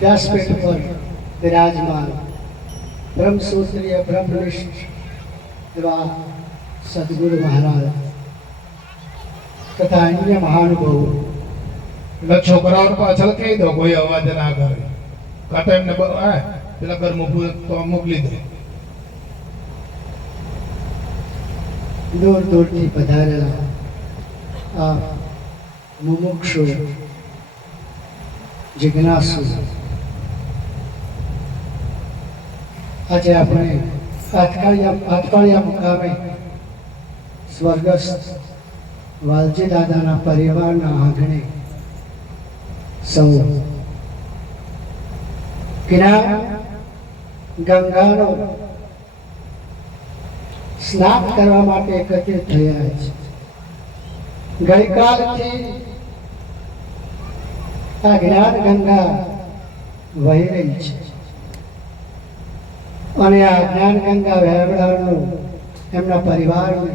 વ્યાસપીઠ પર બિરાજમાન બ્રહ્મસૂત્રીય બ્રહ્મનિષ્ઠ એવા સદગુરુ મહારાજ તથા અન્ય મહાનુભાવો એટલે છોકરાઓ પાછળ કહી દો કોઈ અવાજ ના કરે કાંતો એમને બ- હા, પેલા ઘર મૂકવું તો મોકલી દો દૂર દૂરથી પધારેલા આ મુમુક્ષુ, જિજ્ઞાસુ. આજે આપણે આથકાળિયા આથકાળિયા મુકામે સ્વર્ગસ્થ વાલજી દાદાના પરિવારના આંગણે સૌ કિનારા, ગંગાનો સ્નાન કરવા માટે એકત્રિત થયા છે. ગઈકાલથી આ જ્ઞાન ગંગા વહી રહી છે. અને આ જ્ઞાન ગંગા વહેવડાનું એમના પરિવારને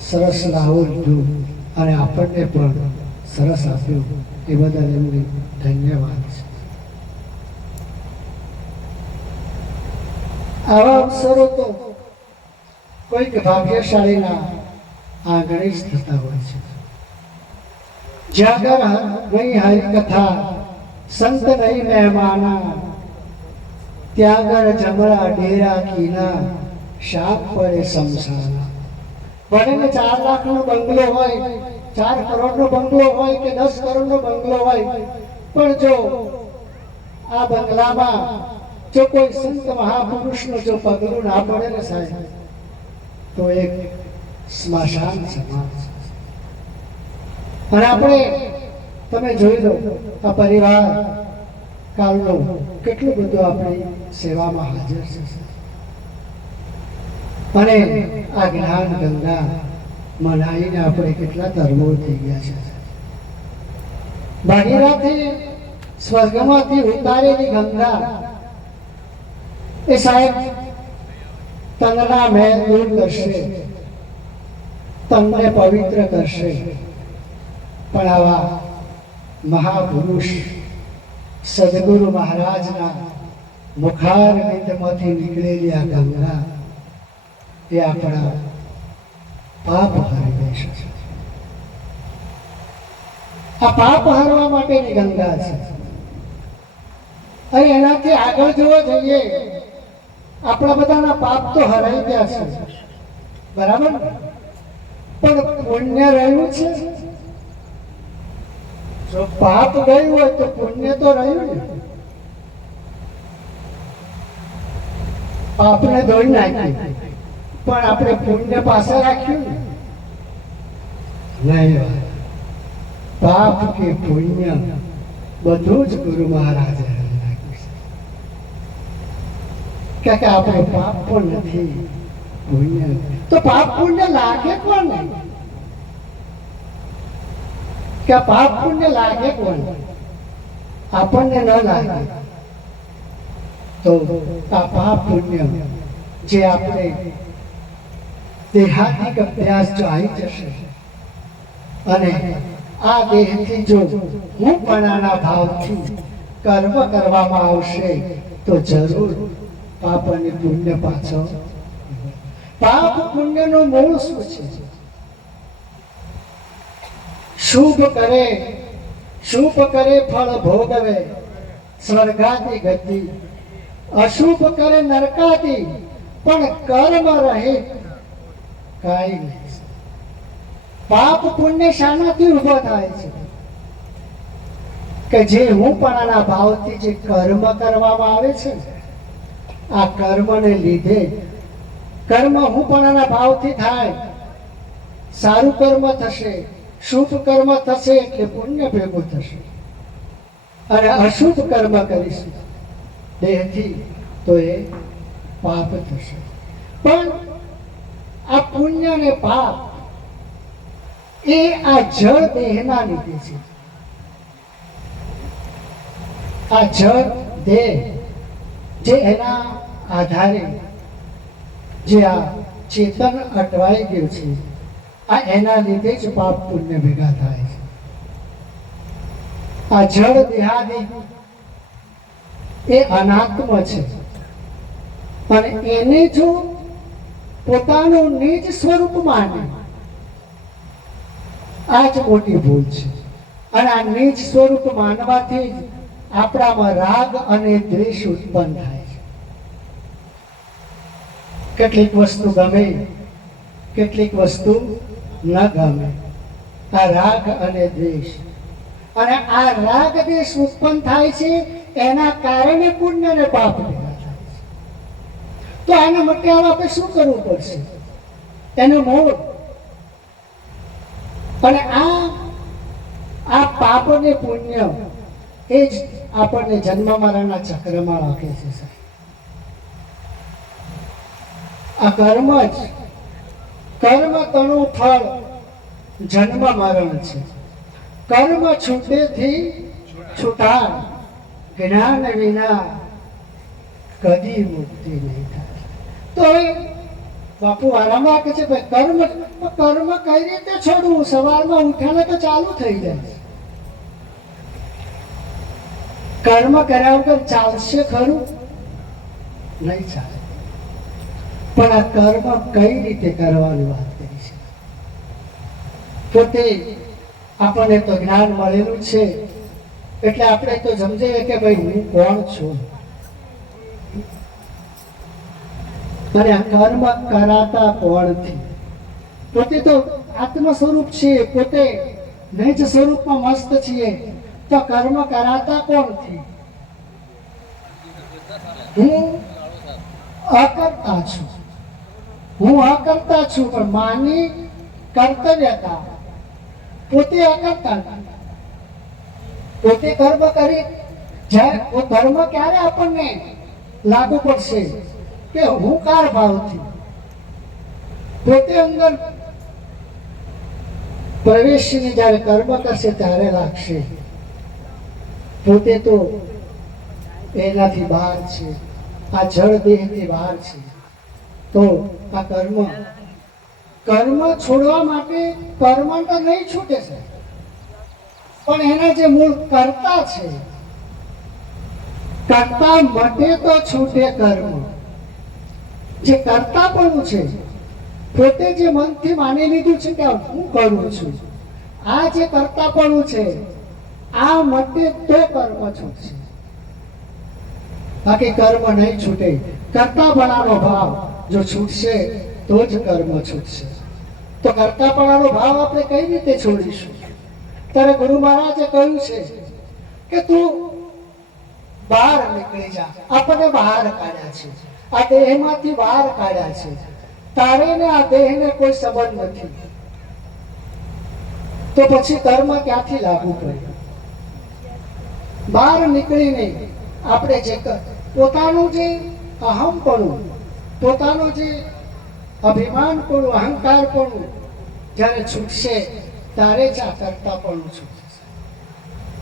સરસ લાહો લીધું અને આપણને પણ સરસ આપ્યું. એ બદલ એમને ધન્યવાદ છે. આવા અવસરો તો કોઈક ભાગ્યશાળીના આંગણે જ થતા હોય છે. જ્યાં નહીં હરિકથા સંત નહીં મહેમાના, ત્યાં આગળ જમણા ડેરા કીના, શાપ પડે સમસાના ભલે ચાર લાખનો બંગલો હોય, ચાર કરોડનો બંગલો હોય કે દસ કરોડનો બંગલો હોય, પણ જો આ બંગલામાં જો કોઈ સંત મહાપુરુષનું જો પગલું ના પડે ને સાહેબ તો એક સ્મશાન સમાજ અને આપણે, તમે જોઈ લો, આ પરિવાર કાળનો કેટલું બધું આપણી સેવામાં હાજર છે. અને આ જ્ઞાન ગંગા મનાઈને આપણે કેટલા તરમોળ થઈ ગયા છે. ભાગીરાથી સ્વર્ગમાંથી ઉતારેલી ગંગા એ સાહેબ તનના મેલ દૂર કરશે. તમને પવિત્ર કરશે. પણ આવા મહાપુરુષ સદગુરુ મહારાજના મુખાર મુખારવિંદમાંથી નીકળેલી આ ગંગા એ આપણા પાપ હરી દેશે આ પાપ હરવા માટેની ગંગા છે. અને એનાથી આગળ જોવા જઈએ આપણા બધાના પાપ તો હરાઈ ગયા છે. બરાબર? પણ પુણ્ય રહ્યું છે? જો પાપ ગયું હોય તો પુણ્ય તો રહ્યું ને પાપને ધોઈ નાખ્યું પણ આપણે પુણ્ય પાસે રાખ્યું નહીં પાપ કે પુણ્ય બધું જ ગુરુ મહારાજે હરી નાખ્યું છે કે કે આપણે પાપ પણ નથી. પુણ્ય તો પાપ પુણ્ય લાગે કોને? કે પાપ પુણ્ય લાગે કોને? આપણને ન લાગે. તો આ પાપ પુણ્ય જે આપણે દેહાત્મિક અભ્યાસ જો આવી જશે, અને આ દેહથી જો હું પણાના ભાવથી કર્મ કરવામાં આવશે, તો જરૂર પાપ અને પુણ્ય પાછો. પાપ પુણ્યનો મૂળ શું છે? શુભ કરે શુભ કરે, ફળ ભોગવે, સ્વર્ગાદી ગતિ. અશુભ કરે નરકાતી પણ કર્મ રહે કાંઈ નહીં. પાપ પુણ્ય શાનાથી ઊભો થાય છે. કે જે હું પણાના ભાવથી જે કર્મ કરવામાં આવે છે આ કર્મને લીધે કર્મ હું પણાના ભાવથી થાય. સારું કર્મ થશે, શુભ કર્મ થશે એટલે પુણ્ય ભેગું થશે. અને અશુભ કર્મ કરીશું, દેહથી તો એ પાપ થશે. પણ આ પુણ્ય ને પાપ એ આ જળ દેહના લીધે છે. આ જળ દેહ જે એના આધારે જે આ ચેતન અટવાઈ ગયું છે, આ એના લીધે જ પાપ પુણ્ય ભેગા થાય છે. આ જળ દેહાદી એ અનાત્મ છે. અને એને જો પોતાનું નિજ સ્વરૂપ માને, આ જ મોટી ભૂલ છે. અને આ નિજ સ્વરૂપ માનવાથી આપણામાં રાગ અને દ્વેષ ઉત્પન્ન થાય કેટલીક વસ્તુ ગમે, કેટલીક વસ્તુ ન ગમે. આ રાગ અને દ્વેષ. અને આ રાગ દ્વેષ ઉત્પન્ન થાય છે એના કારણે પુણ્ય અને પાપ ભેગા થાય છે. તો આના માટે આપણે શું કરવું પડશે? એનો મૂળ અને આ આ પાપ અને પુણ્ય એ જ આપણને જન્મ મરણના ચક્રમાં રાખે છે સાહેબ. આ કર્મ જ. કર્મ તણું ફળ જન્મ મરણ છે. કર્મ છૂટેથી છૂટા જ્ઞાન વિના કદી મુક્તિ નહીં થાય. તો બાપુ વારંવાર કહે છે ભાઈ કર્મ કર્મ કઈ રીતે છોડવું? સવારમાં ઉઠાને તો ચાલુ થઈ જાય. કર્મ કર્યા વગર ચાલશે ખરું? નહીં ચાલે. પણ આ કર્મ કઈ રીતે કરવાની વાત કરી છે પોતે આપણને તો જ્ઞાન મળેલું છે. એટલે આપણે તો સમજીએ કે ભાઈ હું કોણ છું? અને આ કર્મ કરાતા કોણથી? પોતે તો આત્મ સ્વરૂપ છીએ, પોતે નિજ સ્વરૂપમાં મસ્ત છીએ. તો કર્મ કરાતા કોણથી? હું અકર્તા છું. હું અકર્તા છું, પણ માની કર્તવ્યતા પોતે અકર્તા પોતે કર્મ કરી, જ્યારે ધર્મ ક્યારે આપણને લાગુ પડશે કે હુંકાર ભાવથી પોતે અંદર પ્રવેશીને જ્યારે કર્મ કરશે ત્યારે લાગશે. પોતે તો એનાથી બહાર છે. આ જળ દેહથી બહાર છે. તો આ કર્મ. કર્મ છોડવા માટે કર્મ નહીં છૂટે છે. પણ એના જે મૂળ કરતા છે, કરતા માટે તો છૂટે કર્મ. જે કરતા પણ છે, પોતે જે મનથી માની લીધું છે કે હું કરું છું, આ જે કરતા પણ છે, આ માટે તો કર્મ છૂટશે. બાકી કર્મ નહીં છૂટે. કરતા ભણાનો ભાવ જો છૂટશે, તો જ કર્મ છૂટશે. તો કરતાપણાનો ભાવ આપણે કઈ રીતે છોડીશું? ત્યારે ગુરુ મહારાજે કહ્યું છે કે તું બહાર નીકળી જા. આપણને બહાર કાઢ્યા છે. આ દેહમાંથી બહાર કાઢ્યા છે. તારે ને આ દેહને કોઈ સંબંધ નથી. તો પછી કર્મ ક્યાંથી લાગુ પડે બહાર નીકળીને આપણે જે પોતાનું જે અહમપણું પોતાનું જે અભિમાન પણ, અહંકાર પણ જ્યારે છૂટશે, ત્યારે જ આ પણ છૂટશે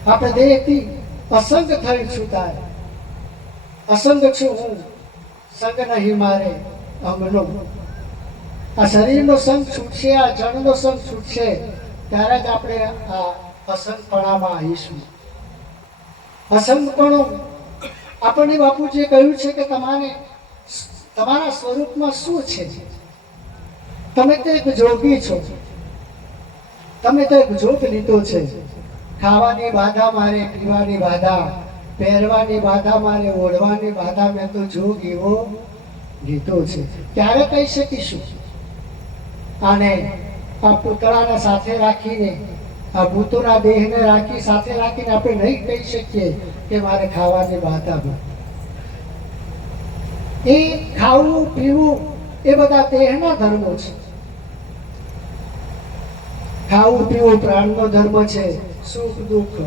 આપણે દેહથી અસંગ થઈ તારે અસંગ છું હું, સંગ નહીં મારે અંગનો આ શરીરનો સંગ છૂટશે, આ જળનો સંગ છૂટશે, ત્યારે જ આપણે આ અસંગપણામાં આવીશું. અસંગપણું. આપણને બાપુજીએ કહ્યું છે કે તમારે તમારા સ્વરૂપમાં શું છે? તમે તો એક જોગી છો. તમે તો એક જોગ લીધો છે. ખાવાની બાધા મારે, પીવાની બાધા, પહેરવાની બાધા મારે, ઓઢવાની બાધા મેં તો જોગ એવો લીધો છે. ત્યારે કહી શકીશું. અને આ પૂતળાને સાથે રાખીને, આ ભૂતોના દેહને રાખી, સાથે રાખીને આપણે નહીં કહી શકીએ કે મારે ખાવાની બાધા એ ખાવું, પીવું એ બધા દેહના ધર્મો છે. ખાવું, પીવું પ્રાણનો ધર્મ છે, સુખ, દુઃખ,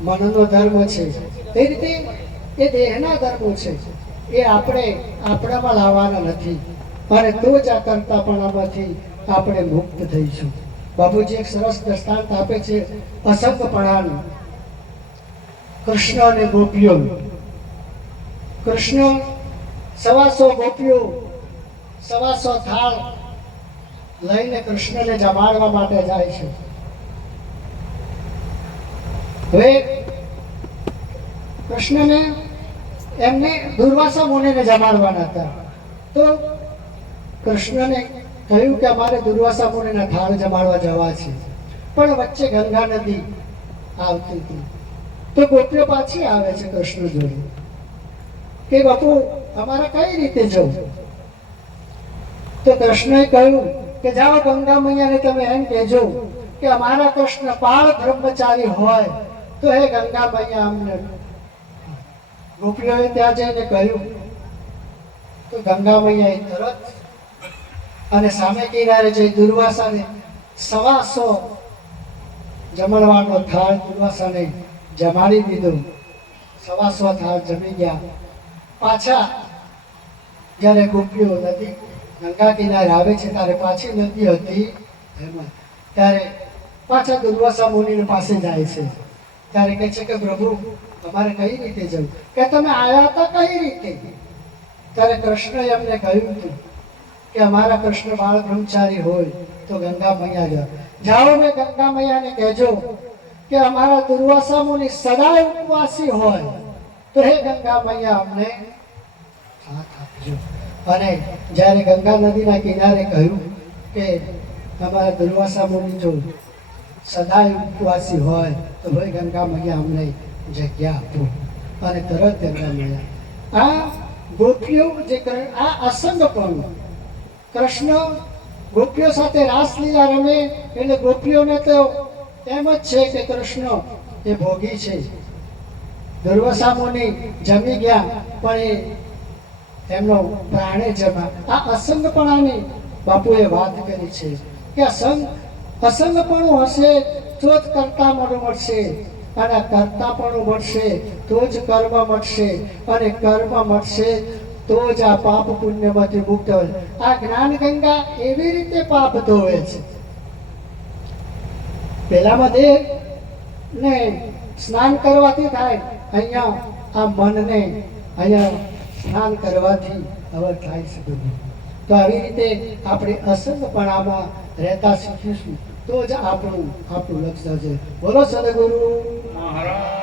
મનનો ધર્મ છે. એ રીતે એ દેહના ધર્મો છે. એ આપણે આપણામાં લાવવાના નથી. અને તો જ આ કરતાપણામાંથી આપણે મુક્ત થઈશું. બાપુજી એક સરસ દ્રષ્ટાંત આપે છે અસંગપણાનું કૃષ્ણ અને ગોપીઓ. કૃષ્ણ સવાસો ગોપીઓ, સવાસો થાળ લઈને કૃષ્ણને જમાડવા માટે જાય છે. હવે કૃષ્ણને એમને દુર્વાસા મુનિને જમાડવાના હતા. તો કૃષ્ણને કહ્યું કે અમારે દુર્વાસા મુનિના થાળ જમાડવા જવા છે. પણ વચ્ચે ગંગા નદી આવતી હતી. તો ગોપીઓ પાછી આવે છે કૃષ્ણ જોડે. કે બાપુ અમારે કઈ રીતે જવું? તો કૃષ્ણએ કહ્યું કે જાઓ ગંગા મૈયાને તમે એમ કહેજો કે અમારા કૃષ્ણ બાળ બ્રહ્મચારી હોય તો હે ગંગા મૈયા અમને ગોપીઓએ ત્યાં જઈને કહ્યું, તો ગંગા મૈયાએ તરત અને સામે કિનારે જઈ દુર્વાસાને સવાસો જમણવાનો થાળ દુર્વાસાને જમાડી દીધો. સવાસો થાળ જમી ગયા. પાછા જ્યારે ગોપીઓ નદી ગંગા કિનારે આવે છે, ત્યારે પાછી નદી હતી એમાં. ત્યારે પાછા દુર્વાસા મુનિની પાસે જાય છે. ત્યારે કહે છે કે, પ્રભુ, તમારે કઈ રીતે જવું? કે, તમે આવ્યા હતા કઈ રીતે? ત્યારે કૃષ્ણએ એમને કહ્યું હતું કે, અમારા કૃષ્ણ બાળ બ્રહ્મચારી હોય તો ગંગા મૈયા જાઓ. જાઓ ને ગંગા મૈયાને કહેજો કે, અમારા દુર્વાસા મુનિ સદાય ઉપવાસી હોય તો હે ગંગા મૈયા, અમને સાથ આપજો. અને જ્યારે ગંગા નદીના કિનારે કહ્યું કે તમારા દુર્વાસા મુનિ જો સદાય ઉપવાસી હોય, તો ભાઈ ગંગા મૈયા, અમને જગ્યા આપો. અને તરત ગંગા મૈયા. આ ગોપીઓ જે કરે, આ અસંગપણું કૃષ્ણ ગોપીઓ સાથે રાસલીલા રમે, એટલે ગોપીઓને તો એમ જ છે કે કૃષ્ણ એ ભોગી છે. દુર્વાસા મુનિ જમી ગયા, પણ એ એમનો પ્રાણે જમા. આ અસંગપણાની બાપુએ વાત કરી છે કે અસંગ અસંગપણું હશે તો જ કર્તાપણું મળશે. અને કર્તાપણું મળશે તો જ કર્મ મળશે. અને કર્મ મળશે તો જ આ પાપ પુણ્યમાંથી મુક્ત હોય. આ જ્ઞાન ગંગા એવી રીતે પાપ ધોવે છે. પેલામાં દેહ ને સ્નાન કરવાથી થાય અહીંયા આ મનને અહીંયા સ્નાન કરવાથી હવે થાય બધું. તો આવી રીતે આપણે અસંગપણામાં રહેતા શીખીશું. તો જ આપણું આપણું લક્ષ્ય છે. બોલો સદગુરુ. મહારાજ